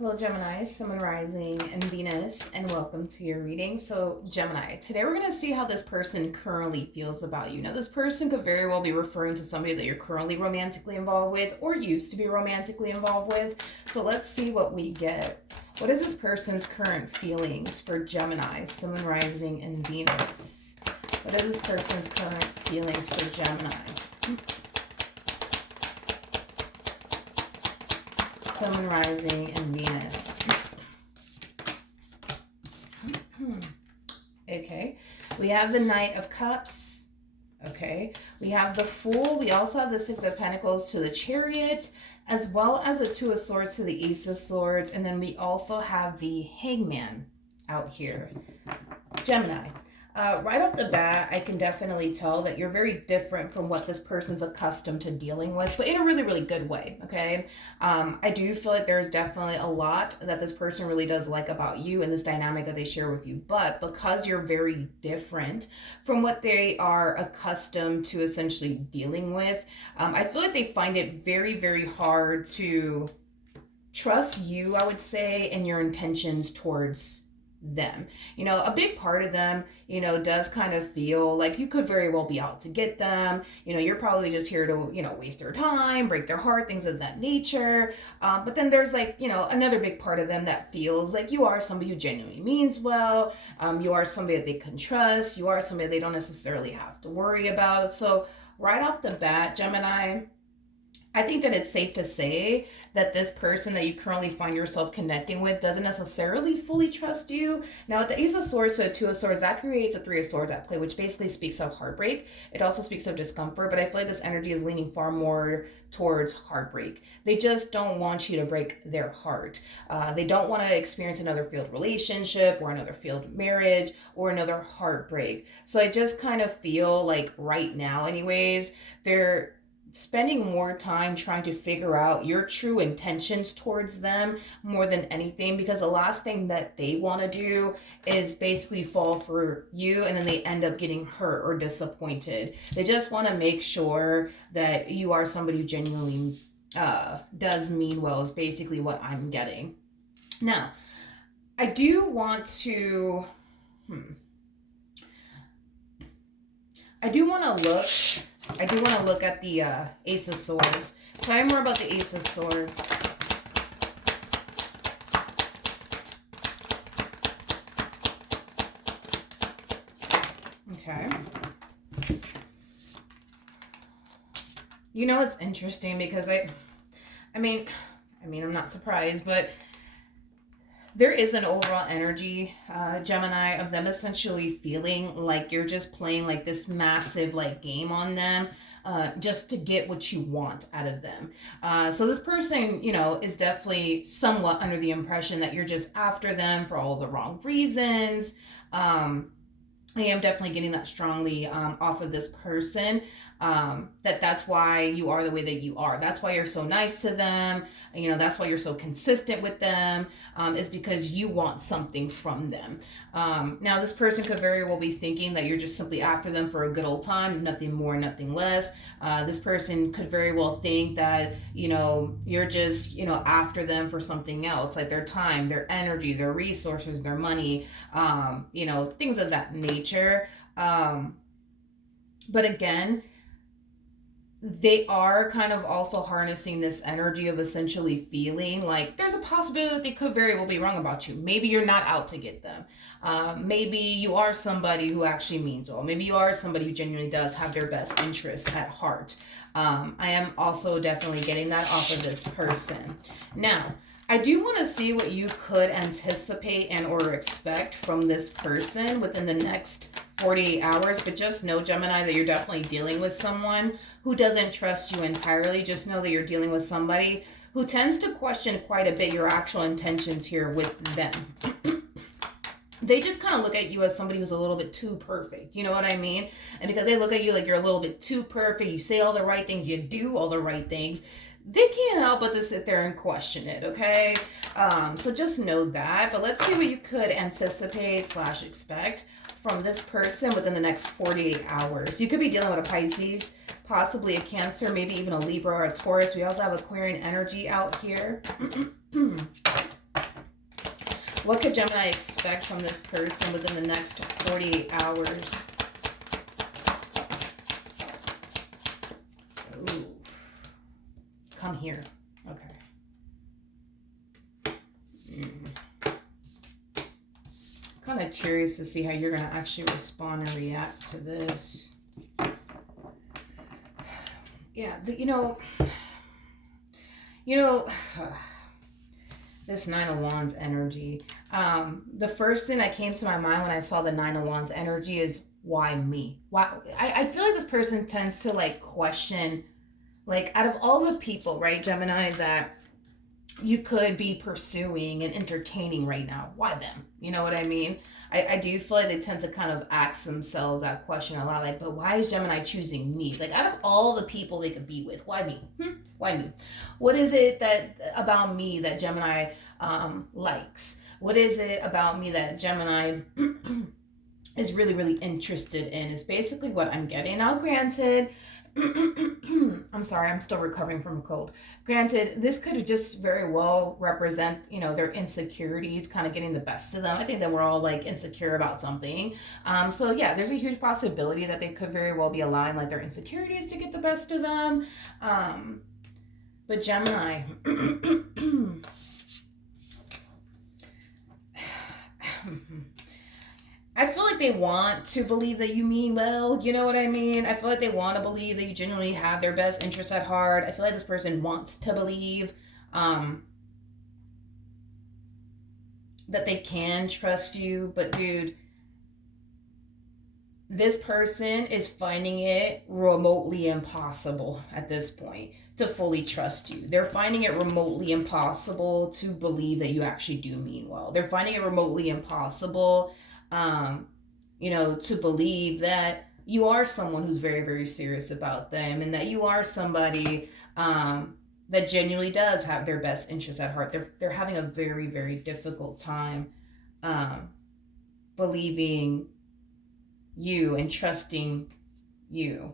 Hello Gemini, Sun, Rising, and Venus, and welcome to your reading. So Gemini, today we're going to see how this person currently feels about you. Now this person could very well be referring to somebody that you're currently romantically involved with or used to be romantically involved with. So let's see what we get. What is this person's current feelings for Gemini, Sun, Rising, and Venus? What is this person's current feelings for Gemini? Sun, Rising, and Venus. Okay, we have the Knight of Cups. Okay, we have the Fool. We also have the Six of Pentacles to the Chariot, as well as the Two of Swords to the Ace of Swords. And then we also have the Hangman out here. Gemini. Right off the bat, I can definitely tell that you're very different from what this person's accustomed to dealing with, but in a really, really good way, okay? I do feel like there's definitely a lot that this person really does like about you and this dynamic that they share with you, but because you're very different from what they are accustomed to essentially dealing with, I feel like they find it very, very hard to trust you, I would say, and your intentions towards them. You know, a big part of them, you know, does kind of feel like you could very well be out to get them. You know, you're probably just here to, you know, waste their time, break their heart, things of that nature. But then there's like, you know, another big part of them that feels like you are somebody who genuinely means well. You are somebody that they can trust. You are somebody they don't necessarily have to worry about. So right off the bat, Gemini, I think that it's safe to say that this person that you currently find yourself connecting with doesn't necessarily fully trust you. Now, with the Ace of Swords to a Two of Swords, that creates a Three of Swords at play, which basically speaks of heartbreak. It also speaks of discomfort, but I feel like this energy is leaning far more towards heartbreak. They just don't want you to break their heart. They don't want to experience another failed relationship or another failed marriage or another heartbreak. So I just kind of feel like right now, anyways, they're spending more time trying to figure out your true intentions towards them more than anything, because the last thing that they want to do is basically fall for you and then they end up getting hurt or disappointed. They just want to make sure that you are somebody who genuinely does mean well, is basically what I'm getting. Now, I do want to look at the Ace of Swords. Tell me more about the Ace of Swords. Okay. You know, it's interesting because I mean, I'm not surprised, but there is an overall energy, Gemini, of them essentially feeling like you're just playing like this massive like game on them, just to get what you want out of them. So this person, you know, is definitely somewhat under the impression that you're just after them for all the wrong reasons. I am definitely getting that strongly off of this person. That's why you are the way that you are. That's why you're so nice to them. You know, that's why you're so consistent with them, is because you want something from them. Now, this person could very well be thinking that you're just simply after them for a good old time, nothing more, nothing less. This person could very well think that, you know, you're just, you know, after them for something else, like their time, their energy, their resources, their money, you know, things of that nature. But again, they are kind of also harnessing this energy of essentially feeling like there's a possibility that they could very well be wrong about you. Maybe you're not out to get them. Maybe you are somebody who actually means well. Maybe you are somebody who genuinely does have their best interests at heart. I am also definitely getting that off of this person. Now, I do want to see what you could anticipate and or expect from this person within the next 48 hours, but just know, Gemini, that you're definitely dealing with someone who doesn't trust you entirely. Just know that you're dealing with somebody who tends to question quite a bit your actual intentions here with them. They just kind of look at you as somebody who's a little bit too perfect. You know what I mean? And because they look at you like you're a little bit too perfect, you say all the right things, you do all the right things, they can't help but to sit there and question it, okay? So just know that. But let's see what you could anticipate / expect from this person within the next 48 hours. You could be dealing with a Pisces, possibly a Cancer, maybe even a Libra or a Taurus. We also have Aquarian energy out here. What could Gemini expect from this person within the next 48 hours? Ooh. Come here. Okay. Kind of curious to see how you're going to actually respond and react to this. Yeah, this Nine of Wands energy. The first thing that came to my mind when I saw the Nine of Wands energy is, why me? Why? I feel like this person tends to like question, like, out of all the people, right, Gemini, that you could be pursuing and entertaining right now, why them? You know what I mean? I do feel like they tend to kind of ask themselves that question a lot, like, but why is Gemini choosing me? Like, out of all the people they could be with, why me? Why me? What is it that about me that Gemini likes? What is it about me that Gemini is really, really interested in? Is basically what I'm getting. Now, granted, I'm sorry, I'm still recovering from a cold. Granted, this could just very well represent, their insecurities kind of getting the best of them. I think that we're all like insecure about something. So yeah, there's a huge possibility that they could very well be allowing like their insecurities to get the best of them. But Gemini, I feel like they want to believe that you mean well, you know what I mean? I feel like they want to believe that you genuinely have their best interests at heart. I feel like this person wants to believe that they can trust you. But dude, this person is finding it remotely impossible at this point to fully trust you. They're finding it remotely impossible to believe that you actually do mean well. They're finding it remotely impossible to believe that you are someone who's very, very serious about them, and that you are somebody that genuinely does have their best interests at heart. They're having a very, very difficult time believing you and trusting you.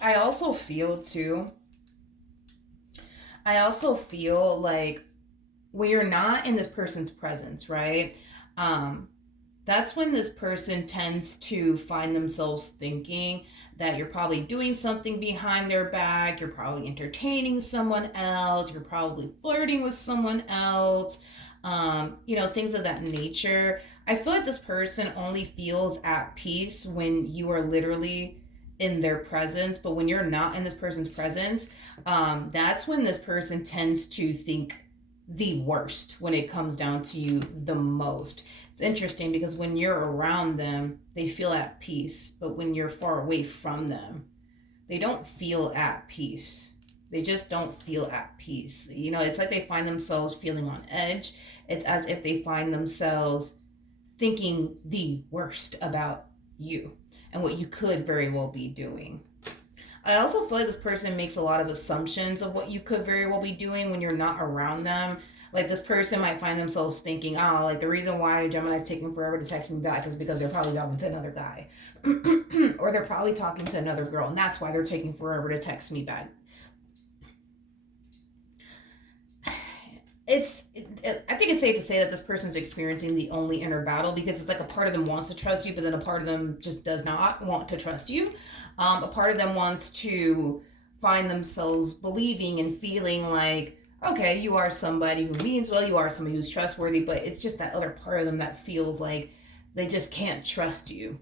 I also feel like when you're not in this person's presence, right? That's when this person tends to find themselves thinking that you're probably doing something behind their back, you're probably entertaining someone else, you're probably flirting with someone else, things of that nature. I feel like this person only feels at peace when you are literally in their presence, but when you're not in this person's presence, that's when this person tends to think the worst when it comes down to you the most. It's interesting because when you're around them, they feel at peace, but when you're far away from them, they don't feel at peace. They just don't feel at peace. It's like they find themselves feeling on edge. It's as if they find themselves thinking the worst about you and what you could very well be doing. I also feel like this person makes a lot of assumptions of what you could very well be doing when you're not around them. Like, this person might find themselves thinking, oh, like, the reason why Gemini's taking forever to text me back is because they're probably talking to another guy. Or they're probably talking to another girl, and that's why they're taking forever to text me back. I think it's safe to say that this person's experiencing the only inner battle, because it's like a part of them wants to trust you, but then a part of them just does not want to trust you. A part of them wants to find themselves believing and feeling like, okay, you are somebody who means well, you are somebody who's trustworthy, but it's just that other part of them that feels like they just can't trust you.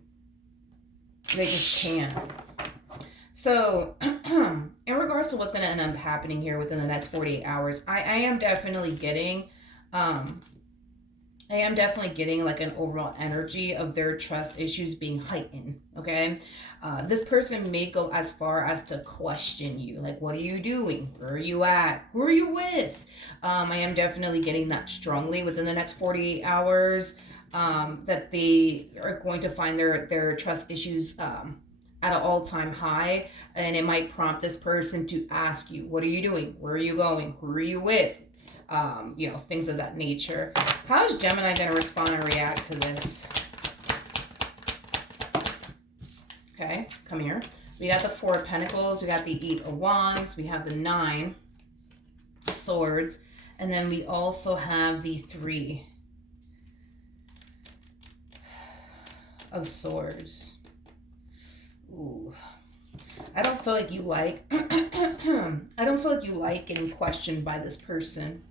They just can't. So, in regards to what's going to end up happening here within the next 48 hours, I am definitely getting like an overall energy of their trust issues being heightened, okay? This person may go as far as to question you. Like, what are you doing? Where are you at? Who are you with? I am definitely getting that strongly within the next 48 hours, that they are going to find their trust issues at an all-time high, and it might prompt this person to ask you, what are you doing? Where are you going? Who are you with? Things of that nature. How is Gemini going to respond and react to this? Okay, come here. We got the Four of Pentacles, we got the Eight of Wands, we have the Nine of Swords, and then we also have the Three of Swords. Ooh. I don't feel like you like I don't feel like you like getting questioned by this person.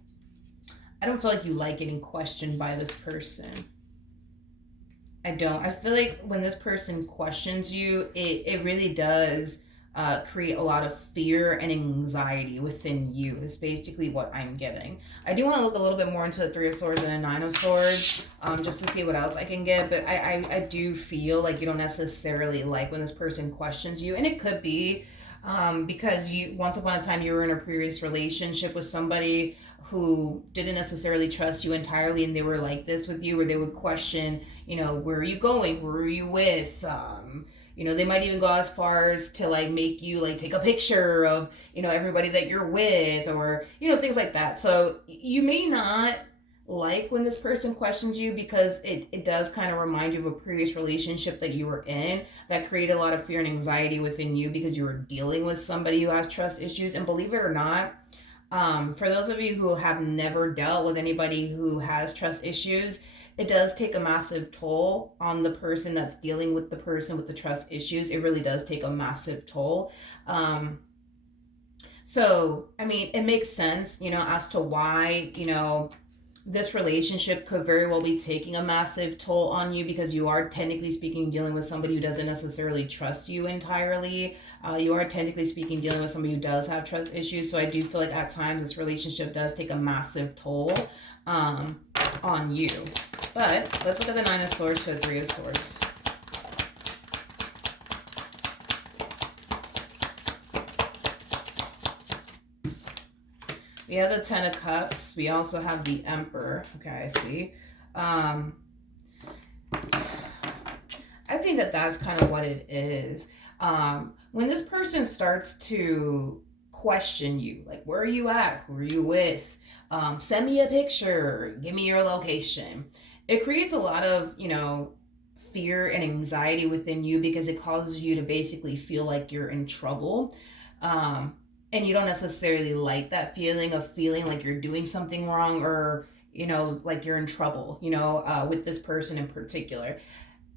I don't feel like you like getting questioned by this person. I don't. I feel like when this person questions you, it really does create a lot of fear and anxiety within you, is basically what I'm getting. I do want to look a little bit more into the Three of Swords and the Nine of Swords, just to see what else I can get. But I do feel like you don't necessarily like when this person questions you. And it could be because you once upon a time you were in a previous relationship with somebody who didn't necessarily trust you entirely, and they were like this with you, where they would question, where are you going, who are you with, they might even go as far as to like make you like take a picture of everybody that you're with, or things like that. So you may not like when this person questions you, because it does kind of remind you of a previous relationship that you were in that created a lot of fear and anxiety within you, because you were dealing with somebody who has trust issues. And believe it or not, for those of you who have never dealt with anybody who has trust issues, it does take a massive toll on the person that's dealing with the person with the trust issues. It really does take a massive toll. So, I mean, it makes sense, as to why, this relationship could very well be taking a massive toll on you, because you are technically speaking dealing with somebody who doesn't necessarily trust you entirely. You are technically speaking dealing with somebody who does have trust issues. So I do feel like at times this relationship does take a massive toll on you. But let's look at the Nine of Swords to the Three of Swords. We have the Ten of Cups. We also have the Emperor. Okay, I see. I think that that's kind of what it is. When this person starts to question you, like, where are you at? Who are you with? Send me a picture. Give me your location. It creates a lot of, fear and anxiety within you, because it causes you to basically feel like you're in trouble. And you don't necessarily like that feeling of feeling like you're doing something wrong, or, like you're in trouble, with this person in particular.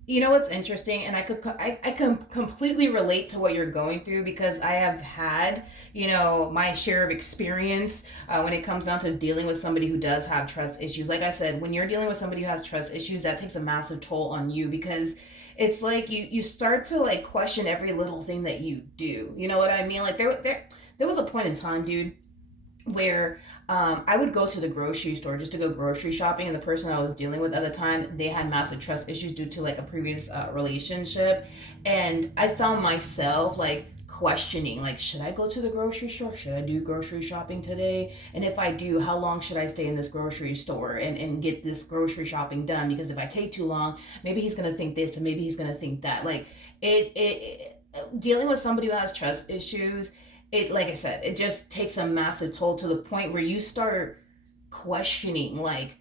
What's interesting, and I can completely relate to what you're going through, because I have had, my share of experience when it comes down to dealing with somebody who does have trust issues. Like I said, when you're dealing with somebody who has trust issues, that takes a massive toll on you, because it's like you start to like question every little thing that you do. You know what I mean? Like there was a point in time, dude, where I would go to the grocery store just to go grocery shopping, and the person I was dealing with at the time, they had massive trust issues due to like a previous relationship, and I found myself like questioning, like, should I go to the grocery store? Should I do grocery shopping today? And if I do, how long should I stay in this grocery store and get this grocery shopping done? Because if I take too long, maybe he's gonna think this and maybe he's gonna think that. Like it dealing with somebody who has trust issues, it, like I said, it just takes a massive toll, to the point where you start questioning, like,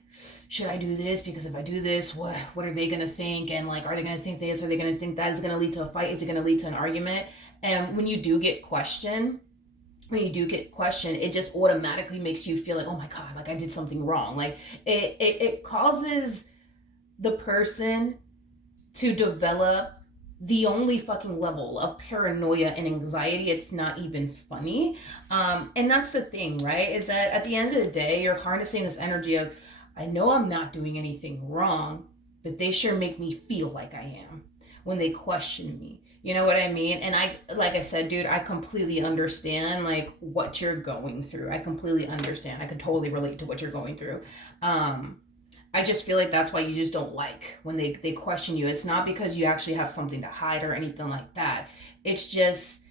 should I do this? Because if I do this, what are they gonna think? And like, are they gonna think this? Are they gonna think that? Is it gonna lead to a fight? Is it gonna lead to an argument? And when you do get questioned, it just automatically makes you feel like, oh my God, like I did something wrong. Like it causes the person to develop the only fucking level of paranoia and anxiety. It's not even funny. And that's the thing, right? Is that at the end of the day, you're harnessing this energy of, I know I'm not doing anything wrong, but they sure make me feel like I am when they question me. You know what I mean? And like I said, dude, I completely understand like what you're going through. I completely understand. I could totally relate to what you're going through. I just feel like that's why you just don't like when they question you. It's not because you actually have something to hide or anything like that. It's just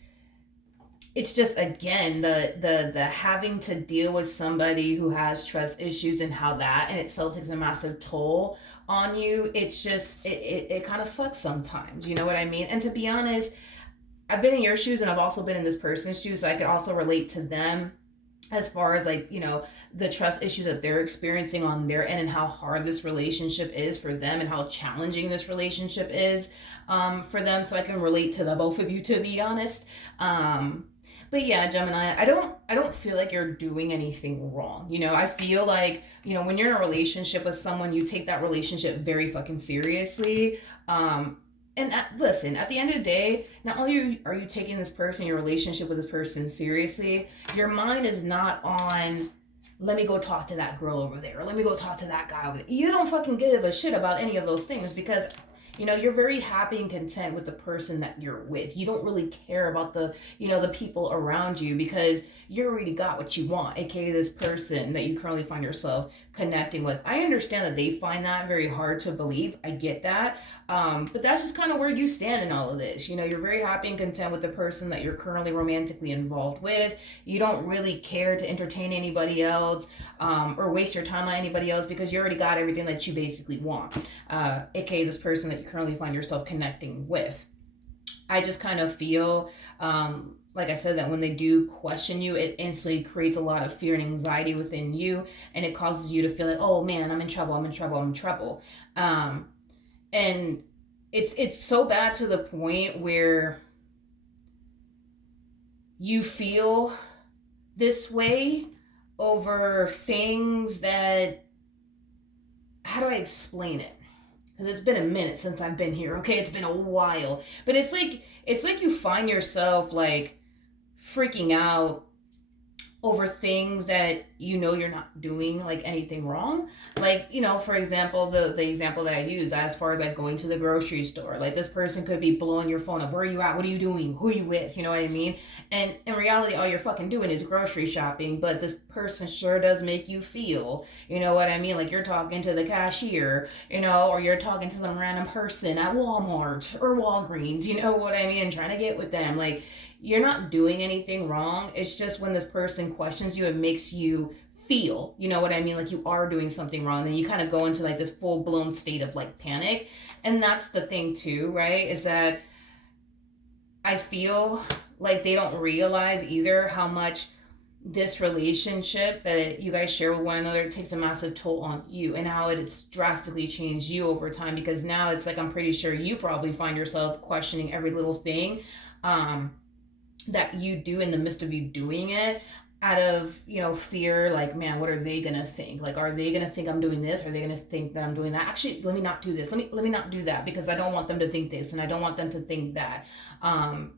again the having to deal with somebody who has trust issues, and how that in itself takes a massive toll on you. It's just it kind of sucks sometimes, you know what I mean? And to be honest, I've been in your shoes, and I've also been in this person's shoes, so I could also relate to them as far as like, the trust issues that they're experiencing on their end, and how hard this relationship is for them, and how challenging this relationship is for them. So I can relate to the both of you, to be honest. But yeah, Gemini, I don't feel like you're doing anything wrong. I feel like, when you're in a relationship with someone, you take that relationship very fucking seriously. Listen, at the end of the day, not only are you taking this person, your relationship with this person seriously, your mind is not on, let me go talk to that girl over there, or let me go talk to that guy over there. You don't fucking give a shit about any of those things because you're very happy and content with the person that you're with. You don't really care about the people around you because you already got what you want, aka this person that you currently find yourself connecting with. I understand that they find that very hard to believe. I get that. But that's just kind of where you stand in all of this. You're very happy and content with the person that you're currently romantically involved with. You don't really care to entertain anybody else, or waste your time on anybody else because you already got everything that you basically want, aka this person that you currently find yourself connecting with. I just kind of feel, like I said, that when they do question you, it instantly creates a lot of fear and anxiety within you, and it causes you to feel like, oh man, I'm in trouble, I'm in trouble, I'm in trouble. And it's so bad to the point where you feel this way over things that, how do I explain it? Because it's been a minute since I've been here. Okay, it's been a while, but it's like you find yourself like freaking out over things that you're not doing like anything wrong. Like, for example, the example that I use as far as like going to the grocery store, like this person could be blowing your phone up. Where are you at? What are you doing? Who are you with? You know what I mean? And in reality, all you're fucking doing is grocery shopping, but this person sure does make you feel, you know what I mean, like you're talking to the cashier, or you're talking to some random person at Walmart or Walgreens, you know what I mean, and trying to get with them. Like, you're not doing anything wrong. It's just when this person questions you, it makes you feel, you know what I mean, like you are doing something wrong. Then you kind of go into like this full blown state of like panic. And that's the thing too, right? Is that I feel like they don't realize either how much this relationship that you guys share with one another takes a massive toll on you, and how it's drastically changed you over time, because now it's like, I'm pretty sure you probably find yourself questioning every little thing that you do in the midst of you doing it, out of fear, like, man, what are they gonna think? Like, are they gonna think I'm doing this? Are they gonna think that I'm doing that? Actually, let me not do this. Let me not do that, because I don't want them to think this, and I don't want them to think that.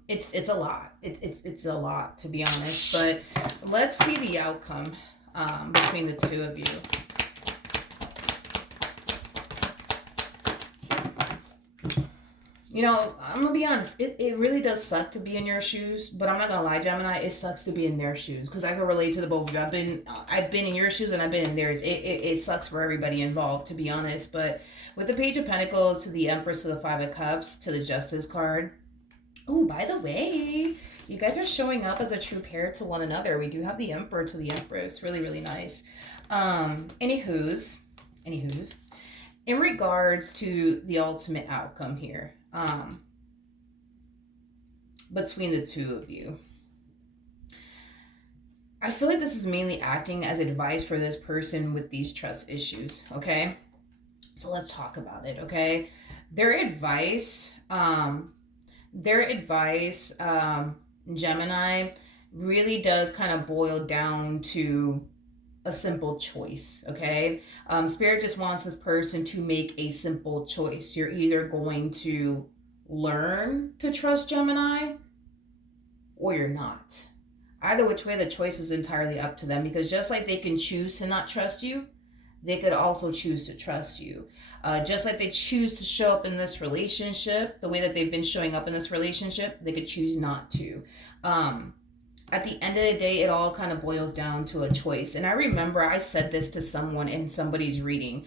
It's a lot. It's a lot, to be honest. But let's see the outcome between the two of you. I'm gonna be honest. It really does suck to be in your shoes, but I'm not gonna lie, Gemini. It sucks to be in their shoes because I can relate to the both of you. I've been in your shoes and I've been in theirs. It sucks for everybody involved, to be honest. But with the Page of Pentacles to the Empress to the Five of Cups to the Justice card. Oh, by the way, you guys are showing up as a true pair to one another. We do have the Emperor to the Empress. Really, really nice. Anywho's. In regards to the ultimate outcome here, between the two of you, I feel like this is mainly acting as advice for this person with these trust issues, okay? So let's talk about it, okay? Their advice, Gemini, really does kind of boil down to a simple choice, okay? Spirit just wants this person to make a simple choice. You're either going to learn to trust Gemini or you're not. Either which way, the choice is entirely up to them, because just like they can choose to not trust you, they could also choose to trust you. Just like they choose to show up in this relationship the way that they've been showing up in this relationship, they could choose not to. At the end of the day, it all kind of boils down to a choice. And I remember I said this to someone in somebody's reading.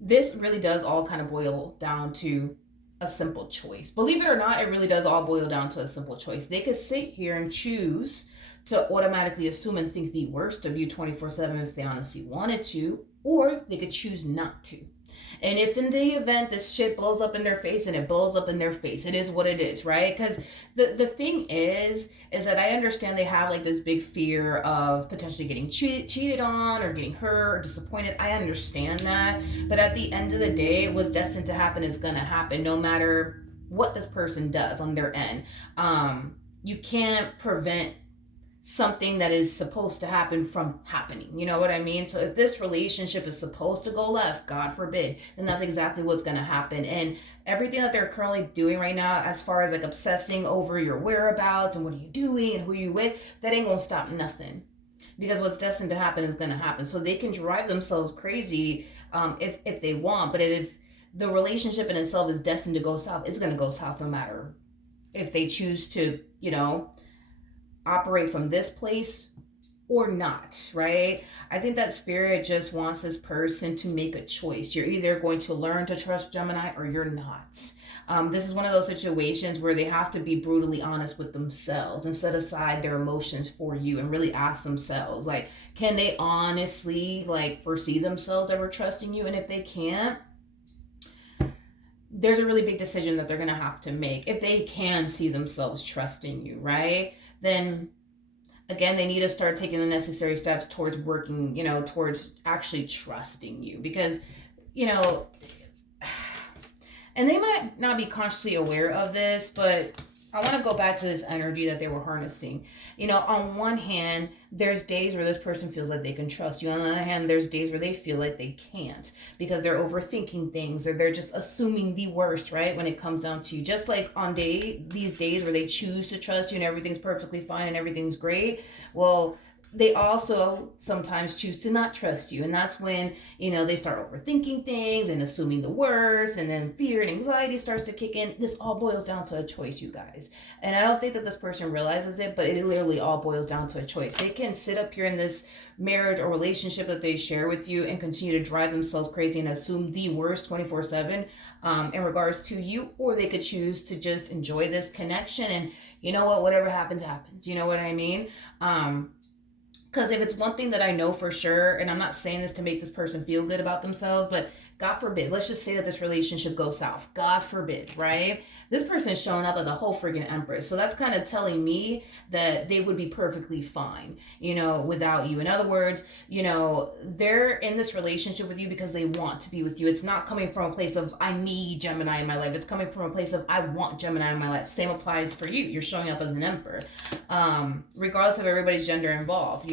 This really does all kind of boil down to a simple choice. Believe it or not, it really does all boil down to a simple choice. They could sit here and choose to automatically assume and think the worst of you 24/7 if they honestly wanted to, or they could choose not to. And if in the event this shit blows up in their face, and it blows up in their face, it is what it is, right? Because the thing is that I understand they have like this big fear of potentially getting cheated on, or getting hurt or disappointed. I understand that. But at the end of the day, what's destined to happen is going to happen, no matter what this person does on their end. You can't prevent something that is supposed to happen from happening. You know what I mean? So if this relationship is supposed to go left, God forbid, then that's exactly what's going to happen. And everything that they're currently doing right now, as far as like obsessing over your whereabouts and what are you doing and who you with, that ain't going to stop nothing. Because what's destined to happen is going to happen. So they can drive themselves crazy if they want. But if the relationship in itself is destined to go south, it's going to go south no matter if they choose to, operate from this place or not, right? I think that spirit just wants this person to make a choice. You're either going to learn to trust Gemini or you're not. This is one of those situations where they have to be brutally honest with themselves and set aside their emotions for you and really ask themselves, like, can they honestly like foresee themselves ever trusting you? And if they can't, there's a really big decision that they're going to have to make. If they can see themselves trusting you, right? Then again, they need to start taking the necessary steps towards working, towards actually trusting you. Because, and they might not be consciously aware of this, but I want to go back to this energy that they were harnessing. On one hand, there's days where this person feels like they can trust you. On the other hand, there's days where they feel like they can't because they're overthinking things or they're just assuming the worst, right? When it comes down to you. Just like on these days where they choose to trust you and everything's perfectly fine and everything's great. Well, they also sometimes choose to not trust you. And that's when, they start overthinking things and assuming the worst, and then fear and anxiety starts to kick in. This all boils down to a choice, you guys. And I don't think that this person realizes it, but it literally all boils down to a choice. They can sit up here in this marriage or relationship that they share with you and continue to drive themselves crazy and assume the worst 24/7 in regards to you, or they could choose to just enjoy this connection and whatever happens, happens. You know what I mean? Because if it's one thing that I know for sure, and I'm not saying this to make this person feel good about themselves, but God forbid, let's just say that this relationship goes south. God forbid, right? This person is showing up as a whole freaking empress. So that's kind of telling me that they would be perfectly fine, without you. In other words, they're in this relationship with you because they want to be with you. It's not coming from a place of, I need Gemini in my life. It's coming from a place of, I want Gemini in my life. Same applies for you. You're showing up as an emperor, regardless of everybody's gender involved,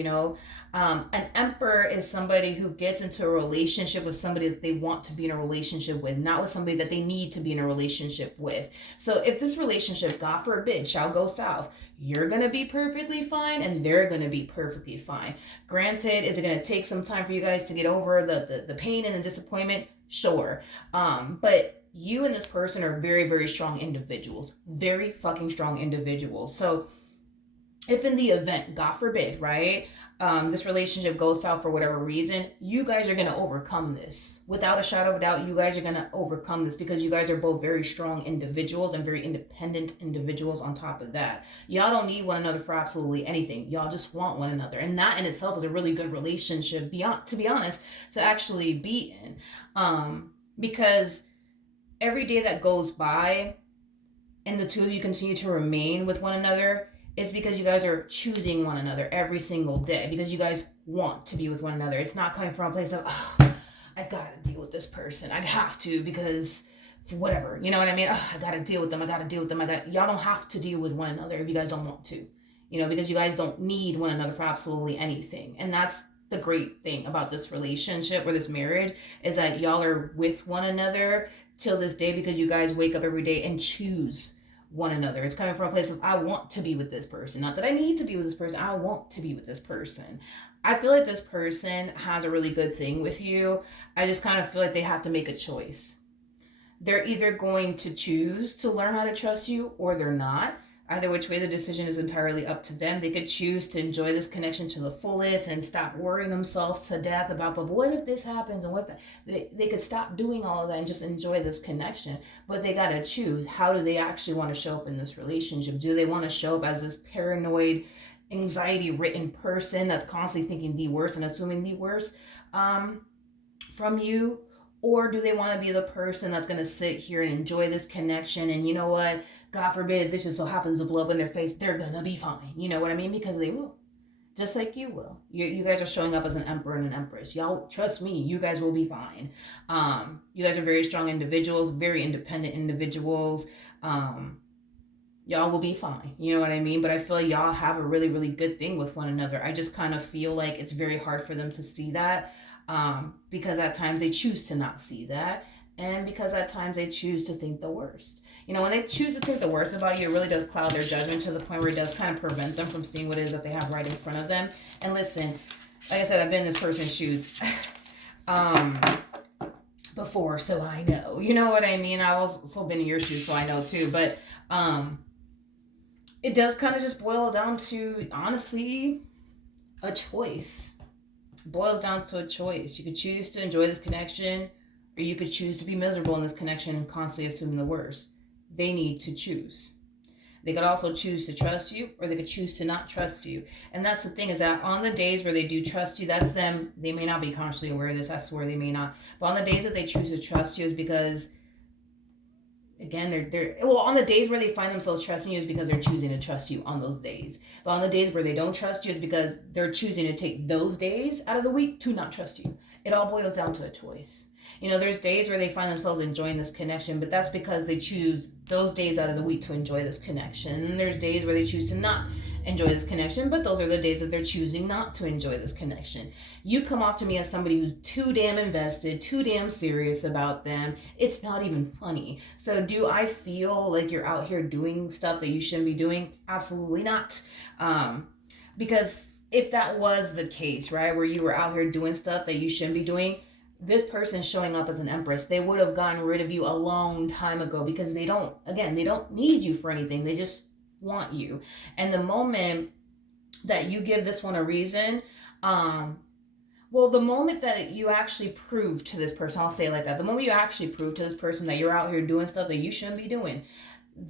An emperor is somebody who gets into a relationship with somebody that they want to be in a relationship with, not with somebody that they need to be in a relationship with. So if this relationship, God forbid, shall go south, you're going to be perfectly fine and they're going to be perfectly fine. Granted, is it going to take some time for you guys to get over the pain and the disappointment? Sure. But you and this person are very, very strong individuals. Very fucking strong individuals. So if in the event, God forbid, right, this relationship goes south for whatever reason, you guys are going to overcome this. Without a shadow of a doubt, you guys are going to overcome this because you guys are both very strong individuals and very independent individuals on top of that. Y'all don't need one another for absolutely anything. Y'all just want one another. And that in itself is a really good relationship, to be honest, to actually be in. Because every day that goes by and the two of you continue to remain with one another, it's because you guys are choosing one another every single day because you guys want to be with one another. It's not coming from a place of, I gotta deal with this person. I have to because for whatever, you know what I mean? I gotta deal with them. Y'all don't have to deal with one another if you guys don't want to, because you guys don't need one another for absolutely anything. And that's the great thing about this relationship or this marriage is that y'all are with one another till this day because you guys wake up every day and choose one another. It's coming from a place of, I want to be with this person. Not that I need to be with this person. I want to be with this person. I feel like this person has a really good thing with you. I just kind of feel like they have to make a choice. They're either going to choose to learn how to trust you or they're not. Either which way, the decision is entirely up to them. They could choose to enjoy this connection to the fullest and stop worrying themselves to death about, but what if this happens and what they could stop doing all of that and just enjoy this connection. But they got to choose, how do they actually want to show up in this relationship? Do they want to show up as this paranoid, anxiety-ridden person that's constantly thinking the worst and assuming the worst from you? Or do they want to be the person that's going to sit here and enjoy this connection and, you know what, God forbid, if this just so happens to blow up in their face, they're going to be fine. You know what I mean? Because they will. Just like you will. You guys are showing up as an emperor and an empress. Y'all, trust me, you guys will be fine. You guys are very strong individuals, very independent individuals. y'all will be fine. You know what I mean? But I feel like y'all have a really, really good thing with one another. I just kind of feel like it's very hard for them to see that, because at times they choose to not see that. And because at times they choose to think the worst. You know, when they choose to think the worst about you, it really does cloud their judgment to the point where it does kind of prevent them from seeing what it is that they have right in front of them. And listen, like I said, I've been in this person's shoes. um, Before, so I know. You know what I mean? I've also been in your shoes, so I know too. But um, it does kind of just boil down to, honestly, a choice. It boils down to a choice. You could choose to enjoy this connection, or you could choose to be miserable in this connection and constantly assuming the worst. They need to choose. They could also choose to trust you, or they could choose to not trust you. And that's the thing, is that on the days where they do trust you, that's them. They may not be consciously aware of this. I swear they may not. But on the days that they choose to trust you is because, again, they're well, on the days where they find themselves trusting you is because they're choosing to trust you on those days. But on the days where they don't trust you is because they're choosing to take those days out of the week to not trust you. It all boils down to a choice. You know, there's days where they find themselves enjoying this connection, but that's because they choose those days out of the week to enjoy this connection. And there's days where they choose to not enjoy this connection, but those are the days that they're choosing not to enjoy this connection. You come off to me as somebody who's too damn invested, too damn serious about them. It's not even funny. So do I feel like you're out here doing stuff that you shouldn't be doing? Absolutely not. Because if that was the case, right, where you were out here doing stuff that you shouldn't be doing, this person showing up as an empress, they would have gotten rid of you a long time ago, because they don't, again, they don't need you for anything. They just want you. And the moment that you give this one a reason, well, the moment that you actually prove to this person, I'll say it like that, the moment you actually prove to this person that you're out here doing stuff that you shouldn't be doing,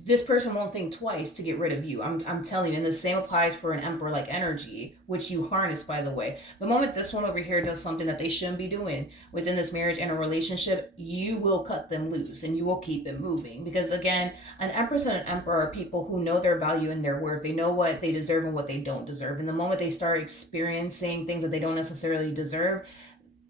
this person won't think twice to get rid of you. I'm telling you. And the same applies for an emperor like energy, which you harness, by the way. The moment this one over here does something that they shouldn't be doing within this marriage and a relationship, you will cut them loose and you will keep it moving. Because again, an empress and an emperor are people who know their value and their worth. They know what they deserve and what they don't deserve. And the moment they start experiencing things that they don't necessarily deserve,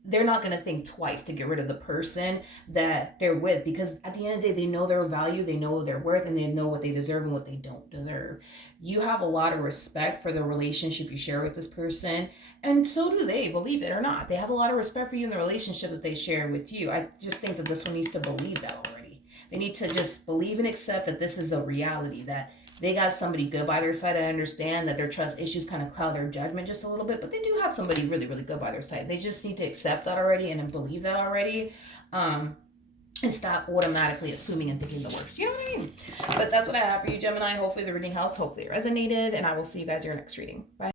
they're not going to think twice to get rid of the person that they're with, because at the end of the day, they know their value, they know their worth, and they know what they deserve and what they don't deserve. You have a lot of respect for the relationship you share with this person, and so do they, believe it or not. They have a lot of respect for you in the relationship that they share with you. I just think that this one needs to believe that already. They need to just believe and accept that this is a reality, that they got somebody good by their side. I understand that their trust issues kind of cloud their judgment just a little bit, but they do have somebody really, really good by their side. They just need to accept that already and believe that already, and stop automatically assuming and thinking the worst. You know what I mean? But that's what I have for you, Gemini. Hopefully the reading helped. Hopefully it resonated, and I will see you guys in your next reading. Bye.